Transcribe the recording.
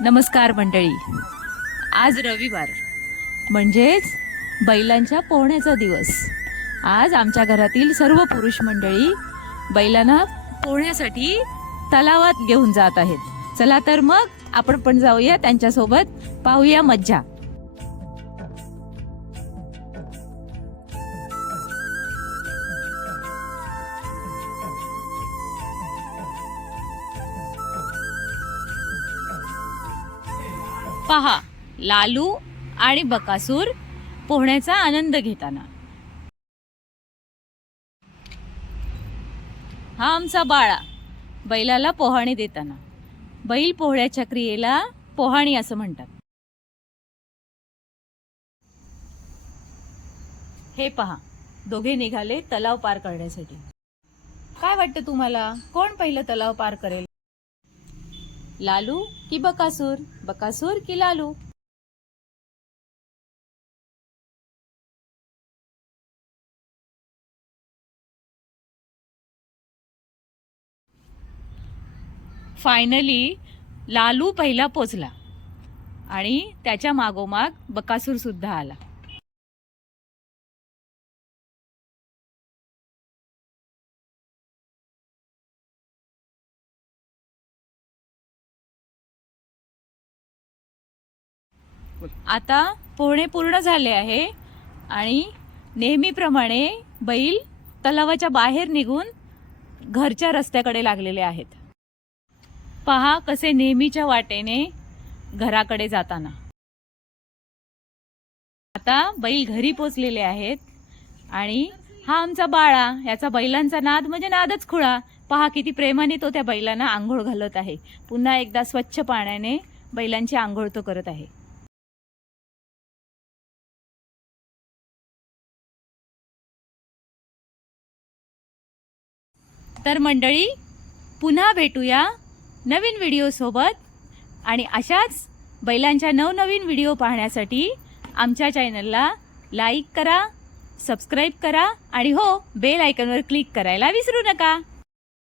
नमस्कार मंडळी. आज रविवार. म्हणजेच बैलांच्या पोहण्याचा दिवस. आज आमच्या घरातील सर्व पुरुष मंडळी बैलांना पोहण्यासाठी तलावात घेऊन जात आहेत. चला तर मग आपण पण जाऊया त्यांच्यासोबत पाहूया मज्जा. पहा लालू आणि बकासूर पोहण्याचा आनंद घेताना. हा आमचा बाळा बैलाला पोहाणे देताना. बैल पोहण्याच्या क्रियेला पोहाणी असं म्हणतात. हे पहा दोघे निघाले तलाव पार करण्यासाठी. काय वाटतं तुम्हाला? कोण पहिलं तलाव पार करेल? लालू की बकासूर? बकासूर की लालू? फायनली लालू पहिला पोचला आणि त्याच्या मागोमाग बकासूर सुद्धा आला. आता पोहणे पूर्ण झाले आहे आणि नेहमीप्रमाणे बैल तलावाच्या बाहेर निघून घरच्या रस्त्याकडे लागलेले आहेत. पहा कसे नेहमीच्या वाटेने घराकडे जाताना. आता बैल घरी पोचलेले आहेत आणि हा आमचा बाळा याचा बैलांचा नाद म्हणजे नादच खुळा. पहा किती प्रेमाने तो त्या बैलांना आंघोळ घालत आहे. पुन्हा एकदा स्वच्छ पाण्याने बैलांची आंघोळ तो करत आहे. तर मंडळी पुन्हा भेटूया नवीन व्हिडिओसोबत आणि अशाच बैलांच्या नवनवीन व्हिडिओ पाहण्यासाठी आमच्या चॅनलला लाईक करा सबस्क्राईब करा आणि हो बेल आयकनवर क्लिक करायला विसरू नका.